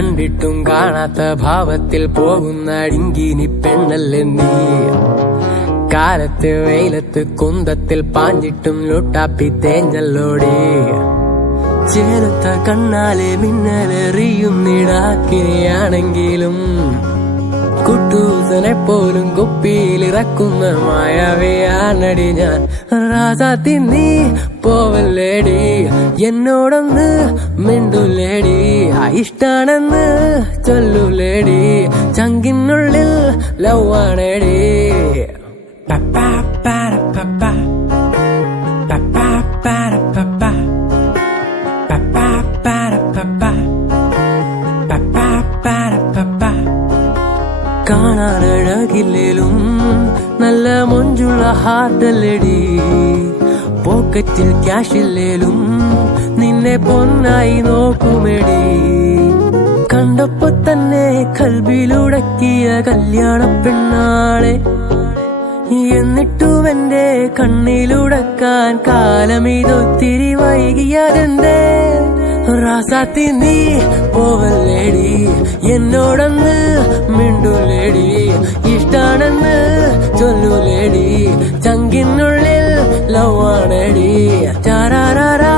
കണ്ടിട്ടും കാണാത്ത ഭാവത്തിൽ പോകുന്ന ഡിങ്കിനി പെണ്ണല്ലേ നീ. കാലത്ത് വെയിലത്ത് കുന്തത്തിൽ പാഞ്ഞിട്ടും ലൊട്ടാപ്പി തേഞ്ഞല്ലോടി. ചേലത്ത കണ്ണാലെ മിന്നലെറിയുന്നിടാക്കിനിയാണെങ്കിലും കുട്ടൂസനെ പോലും കുപ്പിയിലിറക്കുന്ന മായാവിയാണടി ഞാൻ. രാജാത്തി നീ പോവല്ലേടി, എന്നോടൊന്ന് മിണ്ടുലേടി. ഇഷ്ടാണെന്ന് ചൊല്ലുലേടി, ചങ്കിനുള്ളിൽ ലവാണേടി. പപ്പാ പാര പപ്പാ പപ്പാ പാര പപ്പാ പപ്പാ പാര പപ്പാ പപ്പാ പാര പപ്പാ. കാണാനഴകില്ലേലും നല്ല മൊഞ്ചുള്ള ഹാർട്ടല്ലടി. പോക്കറ്റിൽ ക്യാഷില്ലേലും നിന്നെ പൊന്നായി നോക്കുമെടി. കണ്ടപ്പോ തന്നെ കൽബിലുടക്കിയ കല്യാണ പെണ്ണാളെ, എന്നിട്ടും എന്റെ കണ്ണിലുടക്കാൻ കാലമിതൊത്തിരി വൈകിയതെന്തേ. രാസാത്തി നീ പോവല്ലേടി, എന്നോടൊന്ന് മിണ്ടുലേടി. ഇഷ്ടാണെന്ന് ചൊല്ലുലേടി, ചങ്കിനുള്ളിൽ ലവാണടി. ചാരാരാ